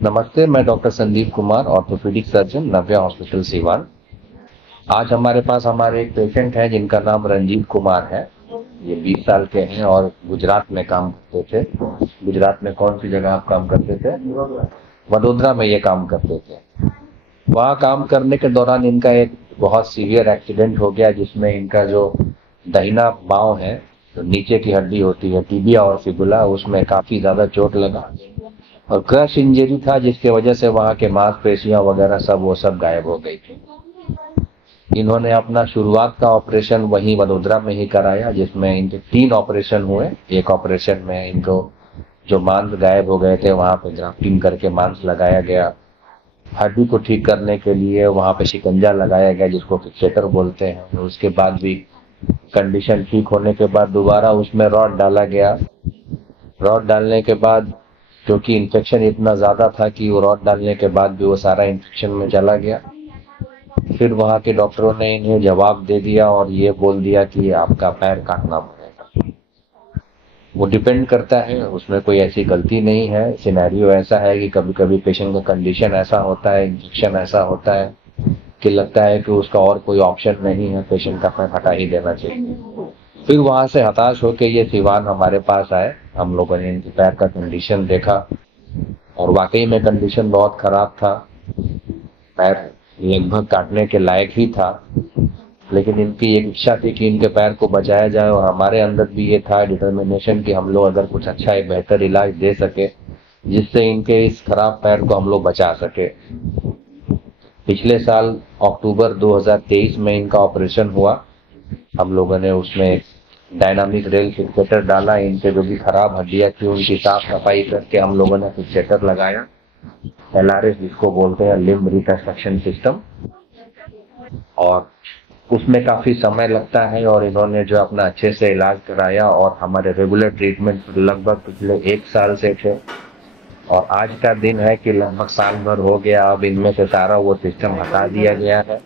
नमस्ते, मैं doctor Sandeep Kumar, orthopedic surgeon, Navya hospital Siwan. आज हमारे पास हमारे एक पेशेंट है जिनका नाम रंजीत कुमार है। ये 20 साल के हैं और गुजरात में काम करते थे। गुजरात में कौन सी जगह आप काम करते थे? वडोदरा में ये काम करते थे। वहाँ काम करने के दौरान इनका एक बहुत सीवियर एक्सीडेंट हो गया, जिसमें इनका जो दाहिना पाँव है, जो नीचे की हड्डी होती है टिबिया और फिबुला, उसमें काफी ज्यादा चोट लगा और क्रश इंजरी था, जिसके वजह से वहाँ के मांसपेशियां वगैरह सब वो सब गायब हो गई थी। इन्होंने अपना शुरुआत का ऑपरेशन वहीं वडोदरा में ही कराया, जिसमें इनके 3 ऑपरेशन हुए। एक ऑपरेशन में इनको जो मांस गायब हो गए थे वहां पे ग्राफ्टिंग करके मांस लगाया गया। हड्डी को ठीक करने के लिए वहां पे शिकंजा लगाया गया, जिसको फिक्सेटर बोलते हैं। उसके बाद भी कंडीशन ठीक होने के बाद दोबारा उसमें रॉड डाला गया। रॉड डालने के बाद क्योंकि इन्फेक्शन इतना ज्यादा था कि वो रॉड डालने के बाद भी वो सारा इन्फेक्शन में चला गया। फिर वहाँ के डॉक्टरों ने इन्हें जवाब दे दिया और ये बोल दिया कि आपका पैर काटना पड़ेगा। वो डिपेंड करता है, उसमें कोई ऐसी गलती नहीं है। सिनेरियो ऐसा है कि कभी कभी पेशेंट का कंडीशन ऐसा होता है, इन्फेक्शन ऐसा होता है कि लगता है कि उसका और कोई ऑप्शन नहीं है, पेशेंट का पैर हटा ही देना चाहिए। फिर वहां से हताश होकर ये सिवान हमारे पास आए। हम लोगों ने इनके पैर का कंडीशन देखा और वाकई में कंडीशन बहुत खराब था। पैर लगभग काटने के लायक ही था, लेकिन इनकी एक इच्छा थी कि इनके पैर को बचाया जाए और हमारे अंदर भी ये था डिटर्मिनेशन कि हम लोग अगर कुछ अच्छा एक बेहतर इलाज दे सके जिससे इनके इस खराब पैर को हम लोग बचा सके। पिछले साल अक्टूबर 2023 में इनका ऑपरेशन हुआ। हम लोगों ने उसमें डायनामिक रेल फिक्सेटर डाला। इनके जो भी खराब हड्डियां थी उनकी साफ सफाई करके हम लोगों ने फिक्सेटर लगाया। LRS जिसको बोलते हैं, लिम्ब रिकंस्ट्रक्शन सिस्टम। और उसमें काफी समय लगता है और इन्होंने जो अपना अच्छे से इलाज कराया और हमारे रेगुलर ट्रीटमेंट लगभग पिछले 1 साल से थे और आज का दिन है कि लगभग साल भर हो गया। अब इनमें से सारा वो सिस्टम हटा दिया गया है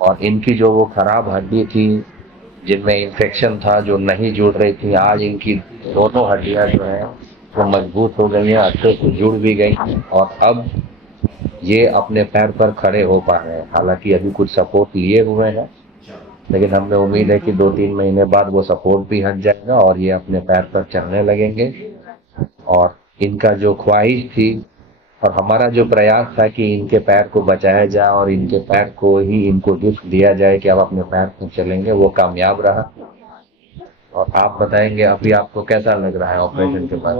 और इनकी जो वो खराब हड्डी थी जिनमें इन्फेक्शन था, जो नहीं जुड़ रही थी, आज इनकी दोनों हड्डियां जो है वो मजबूत हो गई हैं, अच्छे से जुड़ भी गई और अब ये अपने पैर पर खड़े हो पा रहे हैं। हालांकि अभी कुछ सपोर्ट लिए हुए हैं, लेकिन हमें उम्मीद है कि 2-3 महीने बाद वो सपोर्ट भी हट जाएगा और ये अपने पैर पर चलने लगेंगे। और इनका जो ख्वाहिश थी और हमारा जो प्रयास था कि इनके पैर को बचाया जाए और इनके पैर को ही इनको गिफ्ट दिया जाए कि आप अपने पैर पर चलेंगे, वो कामयाब रहा। और आप बताएंगे अभी आपको कैसा लग रहा है ऑपरेशन के बाद?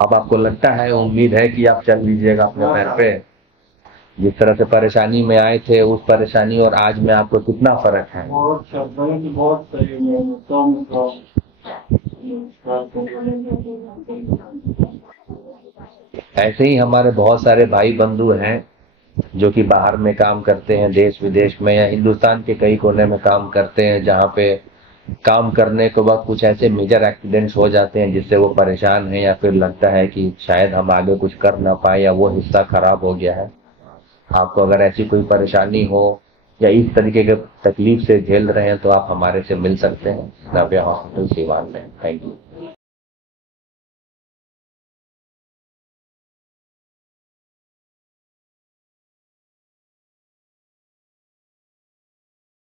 अब आपको लगता है, उम्मीद है कि आप चल लीजिएगा अपने पैर पे? जिस तरह से परेशानी में आए थे उस परेशानी और आज में आपको कितना फर्क है? बहुत सही है। ऐसे ही हमारे बहुत सारे भाई बंधु हैं जो कि बाहर में काम करते हैं, देश विदेश में या हिंदुस्तान के कई कोने में काम करते हैं, जहाँ पे काम करने के वक्त कुछ ऐसे मेजर एक्सीडेंट्स हो जाते हैं जिससे वो परेशान हैं या फिर लगता है कि शायद हम आगे कुछ कर ना पाए या वो हिस्सा खराब हो गया है। आपको अगर ऐसी कोई परेशानी हो या इस तरीके के तकलीफ से झेल रहे हैं तो आप हमारे से मिल सकते हैं नव्या हॉस्पिटल सीवान में। Thank you.